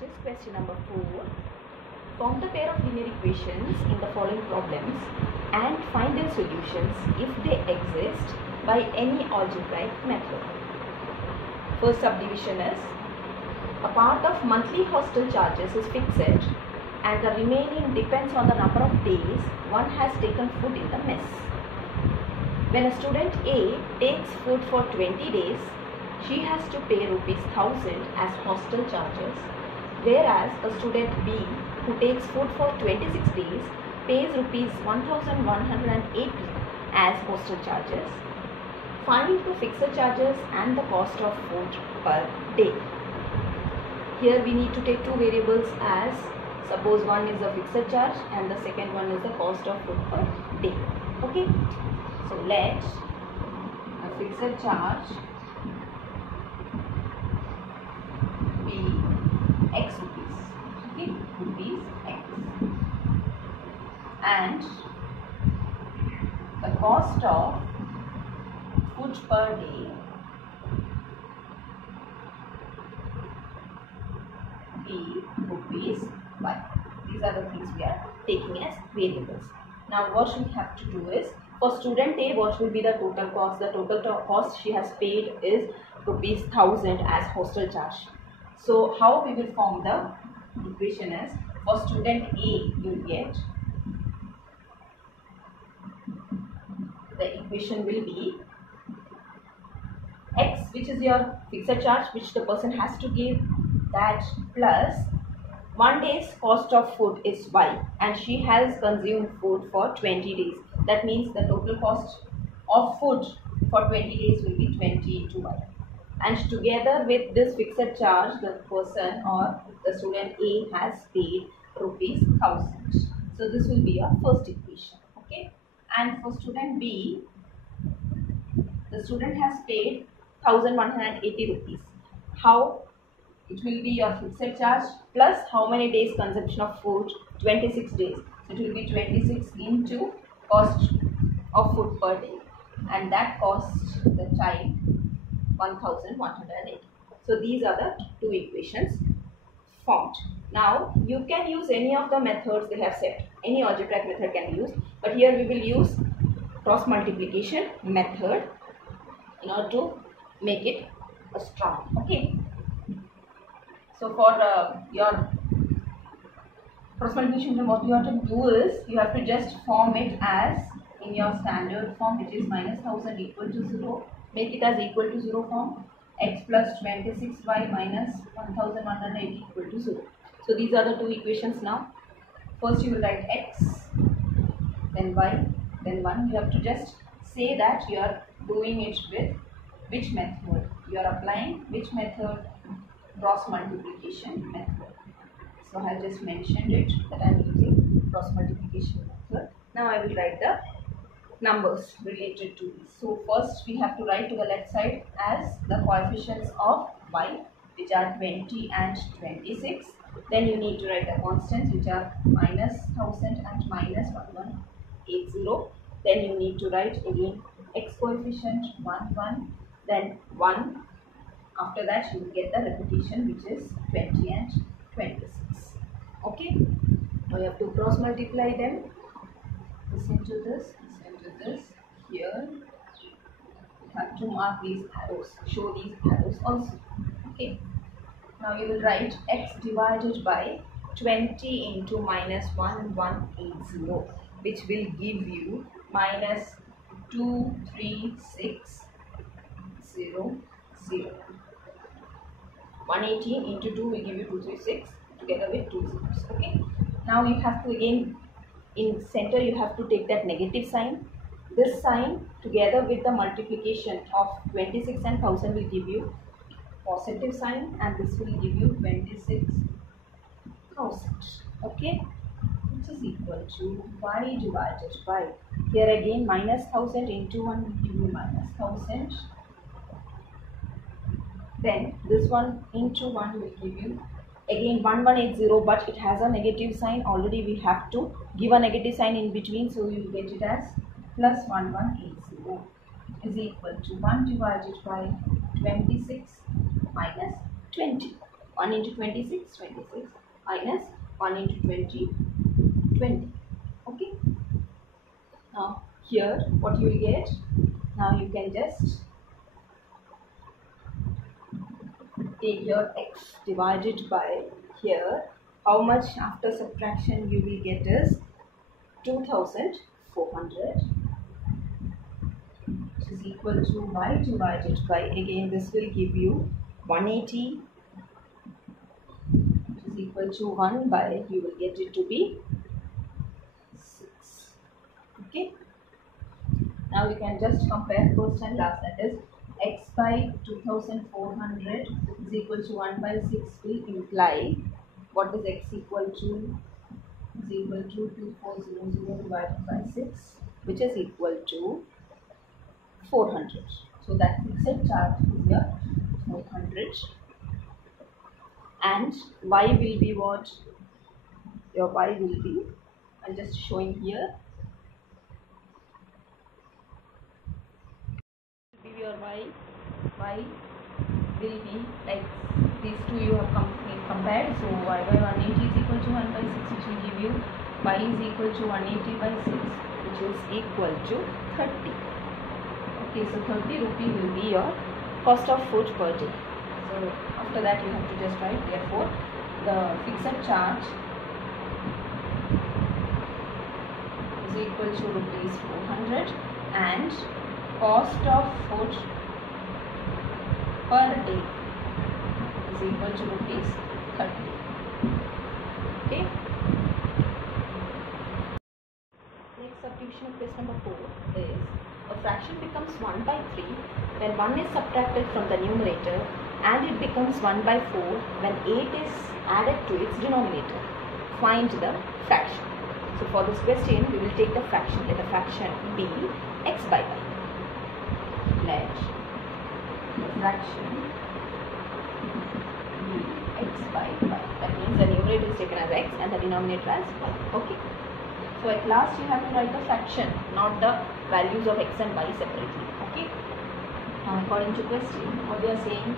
Next is question number 4. Form the pair of linear equations in the following problems and find their solutions if they exist by any algebraic method. First subdivision is a part of monthly hostel charges is fixed and the remaining depends on the number of days one has taken food in the mess. When a student A takes food for 20 days, she has to pay ₹1000 as hostel charges, whereas a student B who takes food for 26 days pays ₹1180 as hostel charges. Find the fixed charges and the cost of food per day. Here we need to take two variables, as suppose one is the fixed charge and the second one is the cost of food per day. Okay, so let a fixed charge be X rupees, okay, rupees X, and the cost of food per day be rupees Y. These are the things we are taking as variables. Now what we have to do is, for student A, what will be the total cost? The total cost she has paid is ₹1000 as hostel charge. So how we will form the equation is, for student A you will get, the equation will be X, which is your fixed charge which the person has to give, that plus 1 day's cost of food is Y, and she has consumed food for 20 days. That means the total cost of food for 20 days will be 20 into Y. And together with this fixed charge, the person or the student A has paid ₹1000. So this will be our first equation. Okay. And for student B, the student has paid ₹1180. How? It will be your fixed charge plus how many days consumption of food? 26 days. So it will be 26 into cost of food per day, and that costs the child 1180. So these are the two equations formed. Now you can use any of the methods they have said. Any algebraic method can be used, but here we will use cross multiplication method in order to make it strong. Okay. So for your cross multiplication, what you have to do is, you have to just form it as in your standard form, which is -1000 equal to 0. Make it as equal to 0 form. X plus 26y minus 1180 equal to 0. So these are the two equations now. First you will write X, then Y, then 1. You have to just say that you are doing it with which method. You are applying which method? Cross multiplication method. So I just mentioned it that I am using cross multiplication method. Now I will write the numbers related to this. So first we have to write to the left side as the coefficients of Y, which are 20 and 26. Then you need to write the constants, which are -1000 and -1180. Then you need to write again X coefficient 1, 1, then 1. After that you will get the repetition, which is 20 and 26. Okay. Now you have to cross multiply them. Listen to this. Here you have to mark these arrows, show these arrows also. Okay. Now you will write X divided by 20 into -1180, which will give you -23600. 180 into 2 will give you 236 together with 2 zeros. Okay. Now you have to again, in center you have to take that negative sign. This sign together with the multiplication of 26 and 1000 will give you positive sign, and this will give you 26,000. Okay, which is equal to Y divided by, here again -1000 into 1 will give you -1000. Then this one into 1 will give you again 1180, but it has a negative sign. Already we have to give a negative sign in between, so you will get it as +1180 is equal to 1 divided by 26 minus 20. 1 into 26, 26 minus 1 into 20, 20. Okay. Now here what you will get, now you can just take your x divided by here. How much after subtraction you will get is 2400, which is equal to y divided by, again this will give you 180, which is equal to 1 by, you will get it to be 6. Okay. Now we can just compare first and last, that is x by 2400 is equal to 1 by 6 will imply what is x equal to, is equal to 2400 divided by 6, which is equal to 400. So that fixed charge is your 400, and y will be what? Your y will be, I'm just showing here, your y will be like these two you have compared. So y by 180 is equal to 1 by 6, which will give you y is equal to 180 by 6, which is equal to 30. Okay, so 30 rupee will be your cost of food per day. So after that you have to just write, therefore the fixed charge is equal to rupees 400 and cost of food per day is equal to rupees 30. Okay. Next substitution of question number 4 is, a fraction becomes 1 by 3 when 1 is subtracted from the numerator, and it becomes 1 by 4 when 8 is added to its denominator. Find the fraction. So for this question we will take the fraction. Let the fraction be x by y. Let the fraction be x by y. That means the numerator is taken as x and the denominator as y. Okay. So at last you have to write the fraction, not the values of x and y separately. Okay. Now according to question, what they are saying,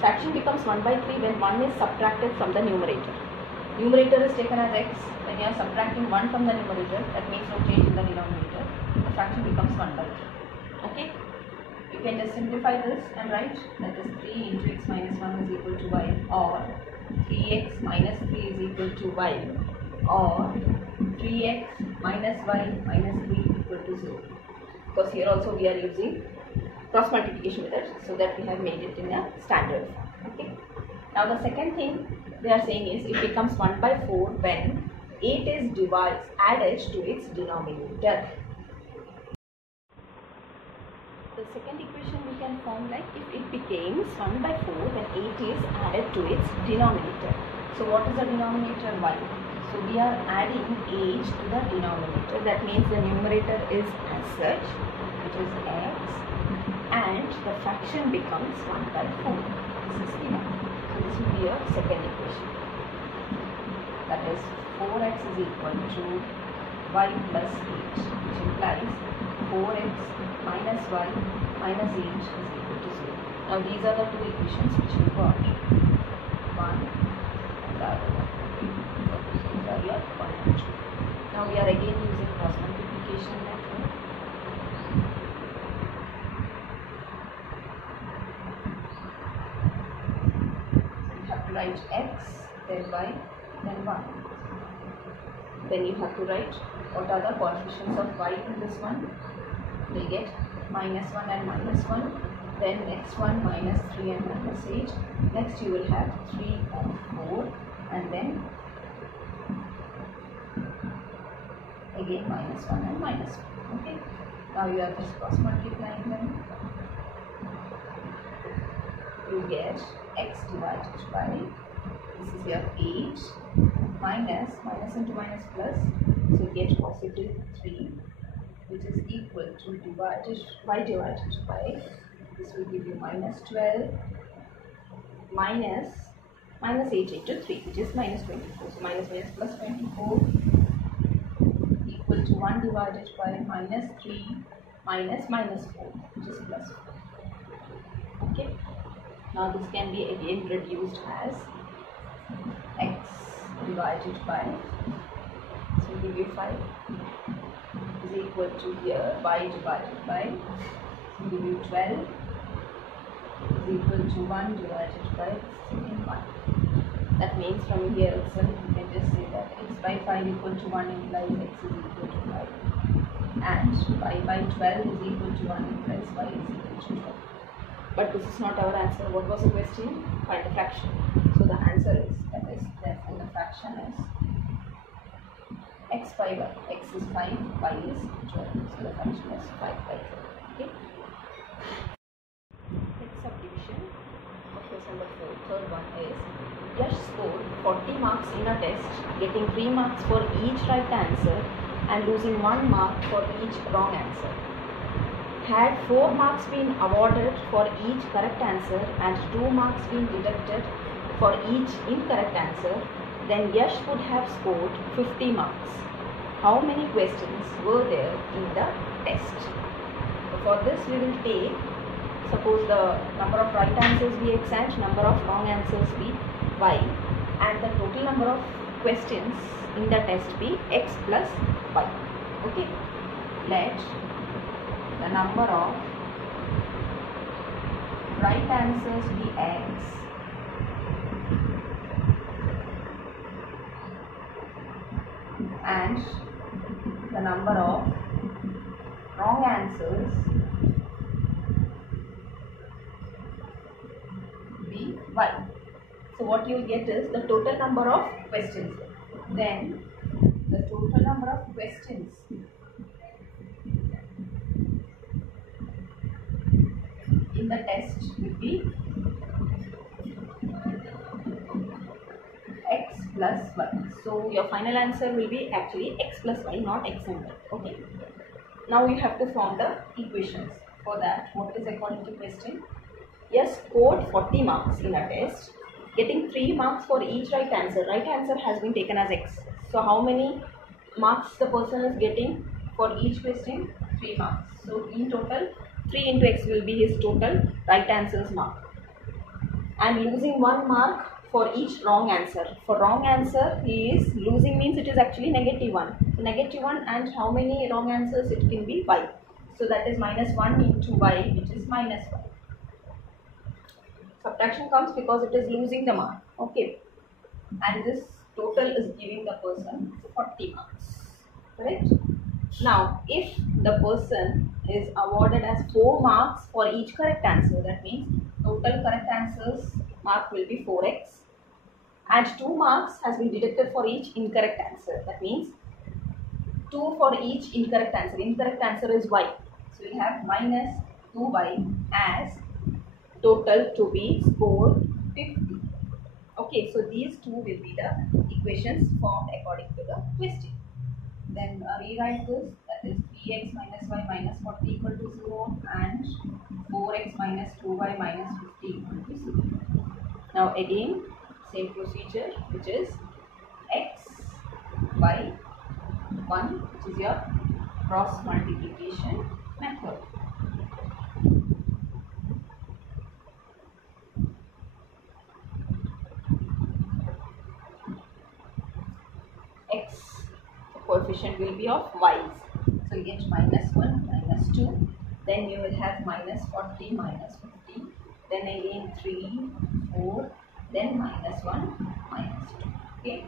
fraction becomes 1 by 3 when 1 is subtracted from the numerator. Numerator is taken as x. When you are subtracting 1 from the numerator, that means no change in the denominator. The fraction becomes 1 by 3. Okay. You can just simplify this and write, that is 3 into x minus 1 is equal to y, or 3x minus 3 is equal to y, or 3x minus y minus 3 equal to 0. Because here also we are using cross multiplication method, so that we have made it in a standard form. Okay. Now the second thing they are saying is, it becomes 1 by 4 when 8 is added to its denominator. The second equation we can form like, if it becomes 1 by 4 when 8 is added to its denominator. So what is the denominator? Y. So we are adding 8 to the denominator. That means the numerator is as such, which is x, and the fraction becomes 1 by 4. This is given. So this will be your second equation. That is 4x is equal to y plus 8, which implies 4x minus y minus 8 is equal to 0. Now these are the two equations which we got. One and the other one. These are your 1 and 2. Now we are again using cross multiplication method. So you have to write x, then y, then 1. Then you have to write what are the coefficients of y in this one. We get minus 1 and minus 1. Then x1 minus 3 and minus 8. Next you will have 3 and 4. And then again minus 1 and minus 1. Okay. Now you are just cross multiplying them. You get x divided by, this is your 8, minus into minus plus, so you get positive 3, which is equal to y divided by, this will give you minus 12, minus 8 into 3, which is minus 24. So minus plus 24 equal to 1 divided by minus 3 minus 4, which is plus 4. Okay. Now this can be again reduced as divided by, so give you 5 is equal to here y divided by, so give you 12 is equal to 1 divided by second 1. That means from here itself you can just say that x by 5 equal to 1 implies x is equal to 5, and y by 12 is equal to 1 implies y is equal to 12. But this is not our answer. What was the question? Find the fraction. So the answer is, that is, therefore the fraction is x by y. X is 5, y is 12. So the fraction is 5 by 12. Okay. Next subdivision of question number 4, third one is, Yash scored 40 marks in a test, getting 3 marks for each right answer and losing 1 mark for each wrong answer. Had 4 marks been awarded for each correct answer and 2 marks been deducted for each incorrect answer, then Yash would have scored 50 marks. How many questions were there in the test? So for this we will take, suppose the number of right answers be x and number of wrong answers be y, and the total number of questions in the test be x plus y. Okay, let the number of right answers be x and the number of wrong answers be y. So what you will get is the total number of questions. Then the total number of questions in the test will be x plus y. So your final answer will be actually x plus y, not x and y. Okay. Now you have to form the equations. For that, what is according to question? Yes, scored 40 marks in a test, getting 3 marks for each right answer. Right answer has been taken as x. So how many marks the person is getting for each question? 3 marks. So in total, 3 into x will be his total right answers mark. And losing 1 mark for each wrong answer. For wrong answer, he is losing means it is actually -1. So -1, and how many wrong answers? It can be y. So that is -1 into y, which is -1. Subtraction comes because it is losing the mark. Okay. And this total is giving the person 40 marks. Correct? Now, if the person is awarded as 4 marks for each correct answer, that means total correct answers mark will be 4x, and 2 marks has been deducted for each incorrect answer. That means 2 for each incorrect answer. Incorrect answer is y. So we have -2y as total to be scored 50. Okay, so these two will be the equations formed according to the question. Then rewrite this, that is 3x minus y minus 40 equal to 0 and 4x minus 2y minus 50 equal to 0. Now again, same procedure, which is x by 1, which is your cross multiplication method. X, the coefficient will be of y's. So you get -1, -2, then you will have -40, -50, then again 3, 4, then -1, -2. Okay.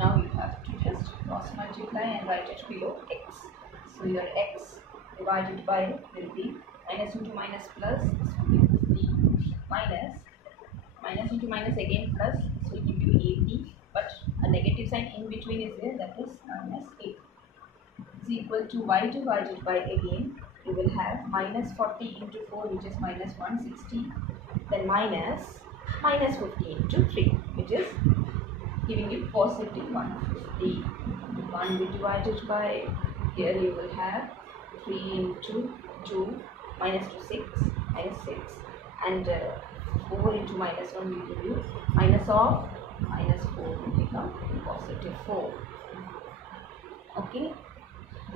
Now you have to just cross multiply and write it below x. So your x divided by will be minus into minus plus, this will be 50, minus into minus again plus, this will give you 80, but a negative sign in between is there, that is -8 is equal to y divided by, again you will have -40 into 4, which is -160, then minus 50 into 3, which is giving you positive 150. 1 divided by, here you will have 3 into 2, -2 6, and 4 into -1 will give you -4 will become positive 4. Okay,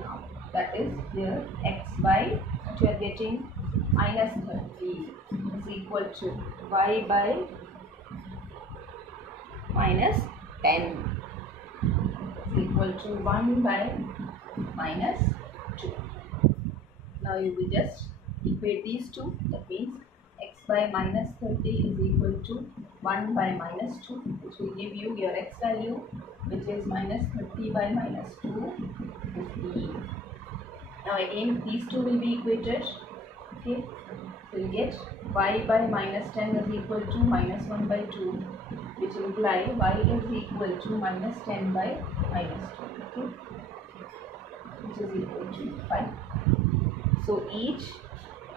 now that is here x by, what you are getting, -30 is equal to y by minus 10 is equal to 1 by minus 2. Now you will just equate these two. That means x by minus 30 is equal to 1 by minus 2, which will give you your x value, which is minus 30 by minus 2, 15. Now again these two will be equated. Okay, so you get y by minus 10 is equal to minus 1 by 2, which imply y is equal to minus 10 by minus 2. Okay, which is equal to 5.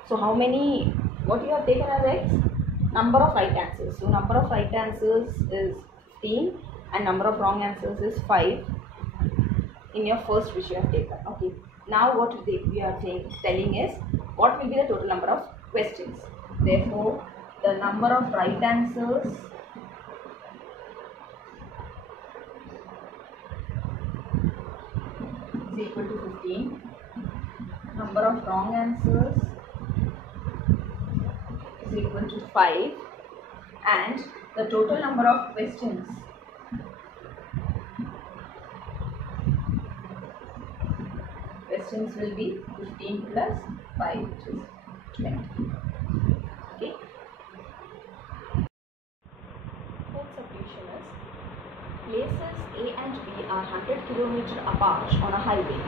So how many, what you have taken as x? Number of right answers. So number of right answers is 15 and number of wrong answers is 5 in your first which you have taken. Okay. Now what we are telling is what will be the total number of questions. Therefore, the number of right answers is equal to 15. Number of wrong answers is equal to 5, and the total number of questions will be 15 plus 5, which is 20. Okay. Fourth subdivision is places A and B are 100 km apart on a highway.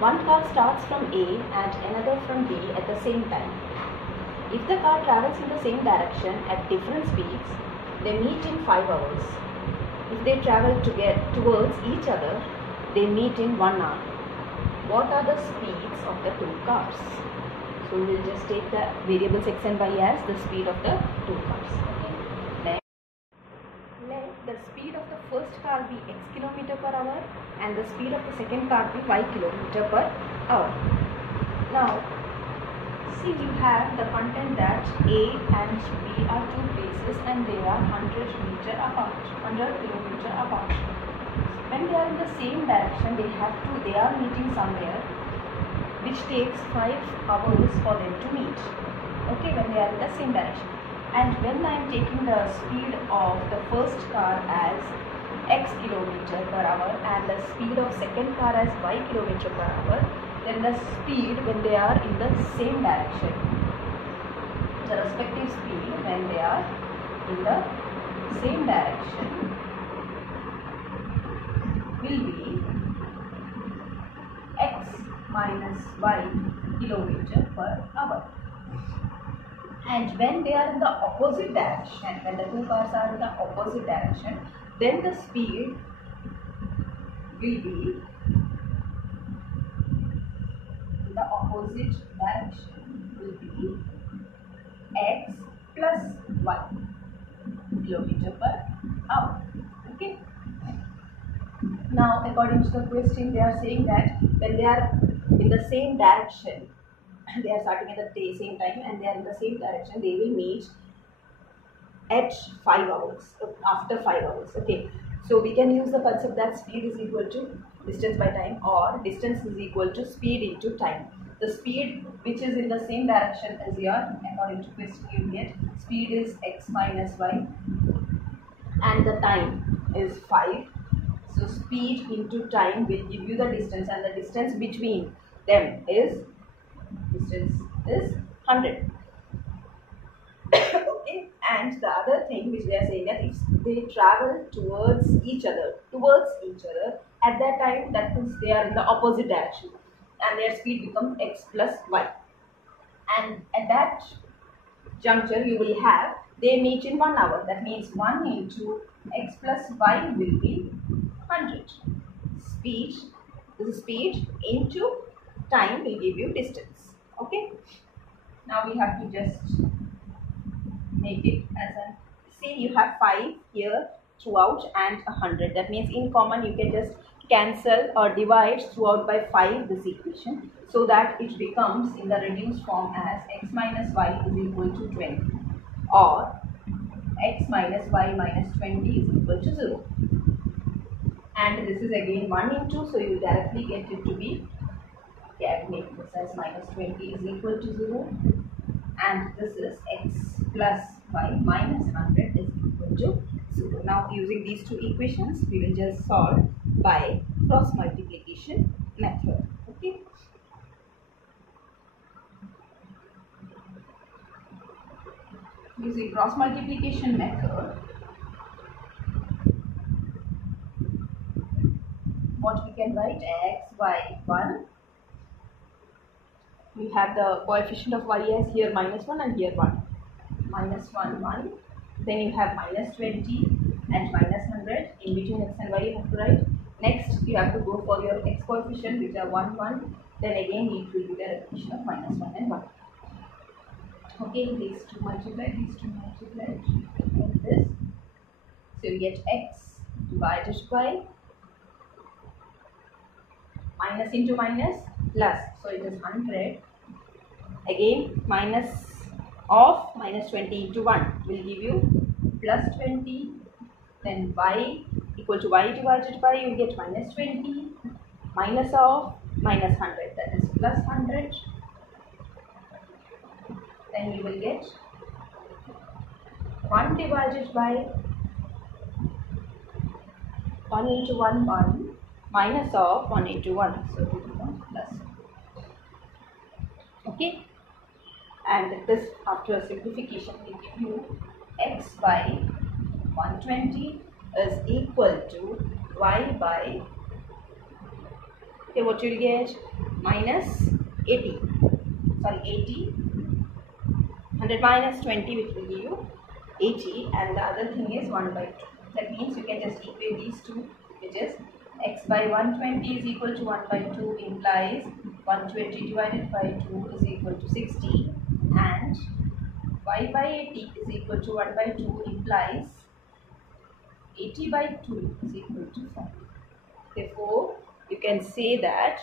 One car starts from A and another from B at the same time. If the car travels in the same direction at different speeds, they meet in 5 hours. If they travel towards each other, they meet in 1 hour. What are the speeds of the two cars? So we will just take the variables x and y as the speed of the two cars. Okay. Let the speed of the first car be x km per hour and the speed of the second car be y km per hour. Now, see, you have the content that A and B are two places and they are 100 meter apart, 100 kilometer apart. When they are in the same direction, they are meeting somewhere, which takes 5 hours for them to meet. Okay, when they are in the same direction. And when I am taking the speed of the first car as x kilometer per hour and the speed of second car as y kilometer per hour, then the speed when they are in the same direction, the respective speed when they are in the same direction will be x minus y kilometer per hour. And when they are in the opposite direction, when the two cars are in the opposite direction, then the speed will be in the opposite direction will be x plus y kilometer per hour. Okay. Now, according to the question, they are saying that when they are in the same direction, they are starting at the same time and they are in the same direction, they will meet at 5 hours, after 5 hours. Okay, so we can use the concept that speed is equal to distance by time, or distance is equal to speed into time. The speed which is in the same direction as your, according to question you get, speed is x minus y and the time is 5. So speed into time will give you the distance, and the distance between them is 100. Okay, and the other thing which they are saying that if they travel towards each other at that time, that means they are in the opposite direction and their speed becomes x plus y, and at that juncture you will have they meet in 1 hour. That means 1 into x plus y will be 100. Speed into time will give you distance. Okay, now we have to just make it as a, see, you have 5 here throughout and 100. That means in common you can just cancel or divide throughout by 5 this equation, so that it becomes in the reduced form as x minus y is equal to 20, or x minus y minus 20 is equal to 0. And this is again 1 into, so you will directly get it to be, yeah, make this as minus 20 is equal to 0, and this is x plus y minus 100 is equal to So now using these two equations, we will just solve by cross multiplication method. Okay. Using cross multiplication method, what we can write, x, y, 1. We have the coefficient of y as here -1 and here 1. -1, 1. Then you have -20 and -100. In between x and y you have to write. Next you have to go for your x coefficient, which are 1, 1. Then again it will be the repetition of -1 and 1. Okay, these two multiplied and this. So you get x divided by minus into minus plus. So it is 100. Again minus of -20 into 1 will give you plus 20. Then y equal to y divided by, you get -20 minus of -100, that is plus 100. Then you will get 1 divided by 1 into 1, 1 minus of 1 into 1, so it will become plus. Okay, and this after simplification will give you x by 120 is equal to y by, okay, what you will get, minus 80, 100 minus 20, which will give you 80, and the other thing is 1 by 2. That means you can just equate these two, which is x by 120 is equal to 1 by 2 implies 120 divided by 2 is equal to 60, and y by 80 is equal to 1 by 2 implies 80 by 2 is equal to 5. Therefore, you can say that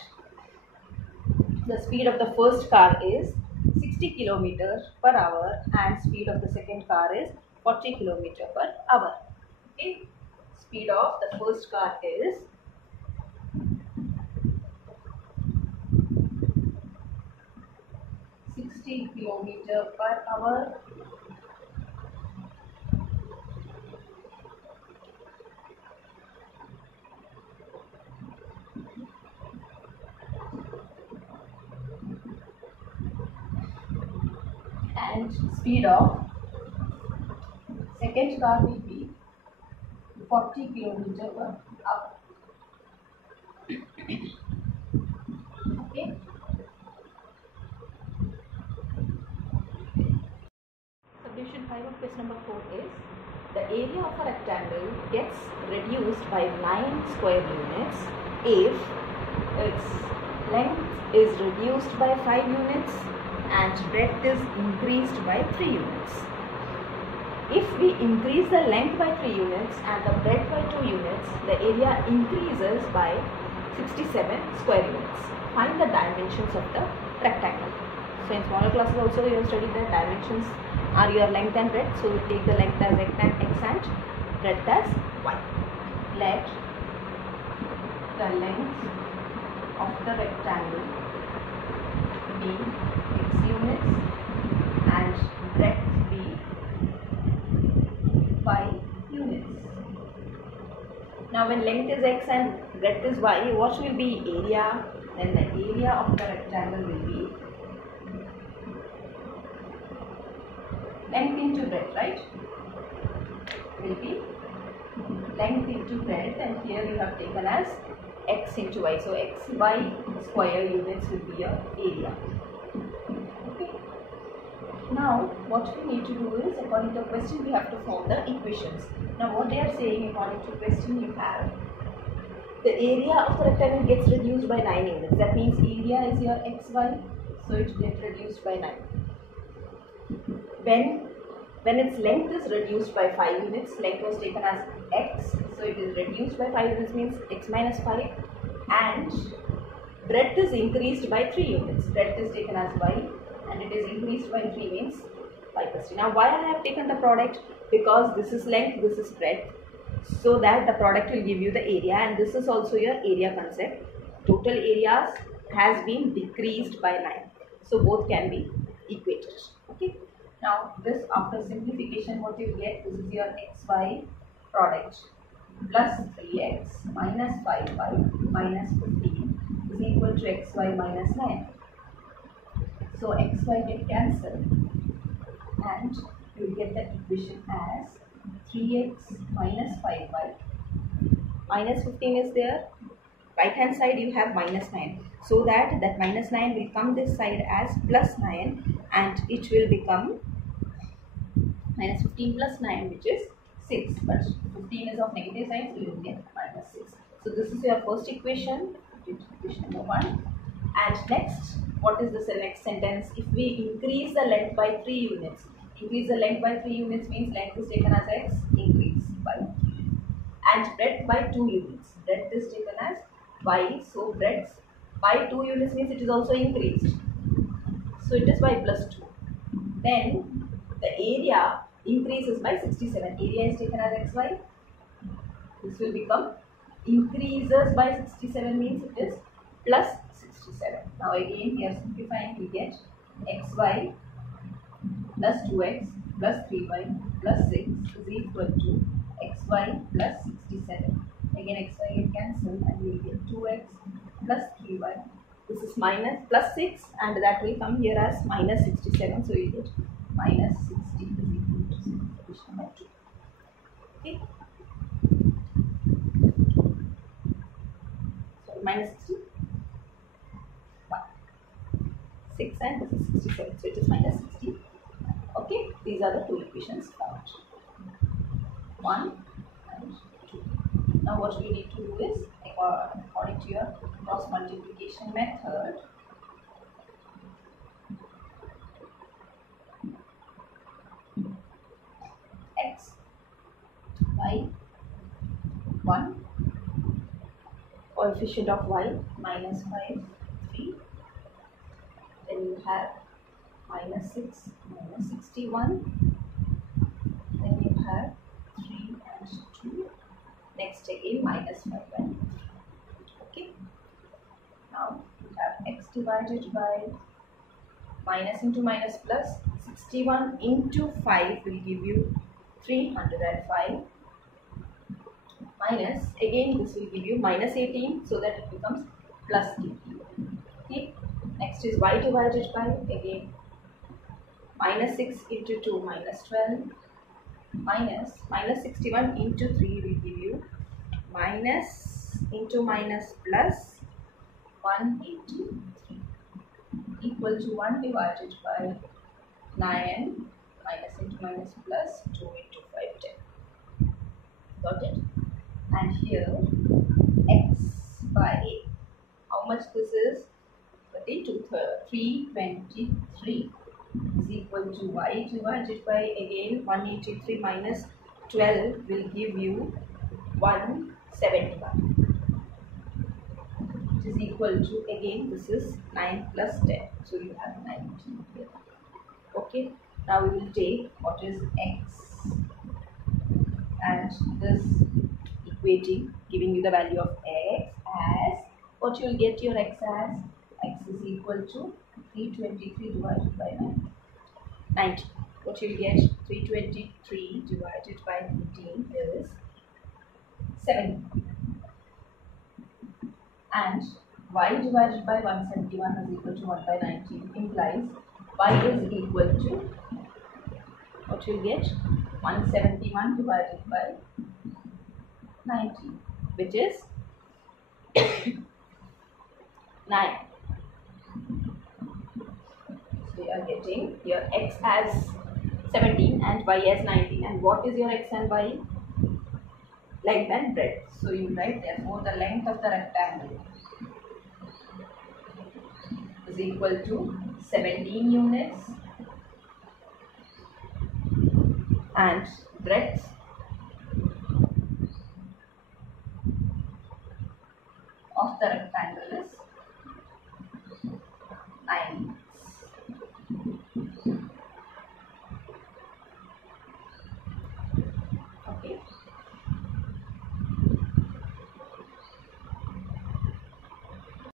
the speed of the first car is 60 km per hour and speed of the second car is 40 km per hour. Okay? Speed of the first car is 60 km per hour and speed of second car will be 40 km per hour. Okay. Subdivision 5 of question number 4 is the area of a rectangle gets reduced by 9 square units if its length is reduced by 5 units and breadth is increased by 3 units. If we increase the length by 3 units and the breadth by 2 units, the area increases by 67 square units. Find the dimensions of the rectangle. So in smaller classes also you have studied the dimensions are your length and breadth. So we take the length as x and breadth as y. Let the length of the rectangle be x units and breadth be 5 units. Now when length is x and breadth is y, what will be area? Then the area of the rectangle will be length into breadth, right? Will be length into breadth, and here you have taken as x into y. So x by square units will be your area. Okay. Now what we need to do is, according to the question, we have to form the equations. Now what they are saying, according to the question, you have the area of the rectangle gets reduced by 9 units. That means area is your xy, so it gets reduced by 9. When its length is reduced by 5 units, length was taken as x, so it is reduced by 5 units means x minus 5, and breadth is increased by 3 units. Breadth is taken as y and it is increased by 3 means 5%. Now why I have taken the product? Because this is length, this is breadth, so that the product will give you the area, and this is also your area concept. Total areas has been decreased by 9, so both can be equated. Okay. Now this, after simplification, what you get, this is your xy product plus 3x minus 5y minus 15 is equal to xy minus 9. So xy get cancelled and you get the equation as 3x minus 5y minus 15 is there. Right hand side you have minus 9. So that minus 9 will come this side as plus 9 and it will become minus 15 plus 9 which is 6. But 15 is of negative sign, so you will get minus 6. So this is your first equation, equation number 1. And next, what is the next sentence? If we increase the length by 3 units, increase the length by 3 units means length is taken as x, increase by 3. And breadth by 2 units, breadth is taken as y, so breadth by 2 units means it is also increased. So it is y plus 2. Then the area increases by 67. Area is taken as xy. This will become increases by 67 means it is plus 67. Now again we are simplifying, we get xy plus 2x plus 3y plus 6 is equal to xy plus 67. Again xy get cancelled and we will get 2x plus 3y. This is minus plus 6 and that will come here as minus 67. So you get minus 60 is equal to equation number 2. Okay. So minus 60. 6 and this is 67. So it is minus 60. Okay. These are the two equations found. 1 and 2. Now what we need to do is, according to your cross multiplication method, x, y, 1, coefficient of y, minus 5, 3, then you have minus 6, minus 61, then you have 3 and 2, next again minus 5 and 3. Okay. Now you have x divided by minus into minus plus, 61 into 5 will give you 305 minus, again this will give you minus 18, so that it becomes plus 18. Okay. Next is y divided by, again minus 6 into 2 minus 12 minus 61 into 3 will give you minus into minus plus 183 equal to 1 divided by 9 minus into minus plus 2 into 5, 10. Got it? And here x by how much this is? 323 is equal to y divided by, again 183 minus 12 will give you 171. It is equal to, again this is 9 plus 10, so you have 19 here. Okay, now we will take what is x and this equating, giving you the value of x as, what you will get your x as, x is equal to 323 divided by 90. What you will get, 323 divided by 15 is 7. And y divided by 171 is equal to 1 by 19 implies y is equal to, what you will get, 171 divided by 90, which is 9. So you are getting your x as 17 and y as 19. And what is your x and y? Length and breadth. So you write, therefore the length of the rectangle is equal to 17 units and breadth of the rectangle is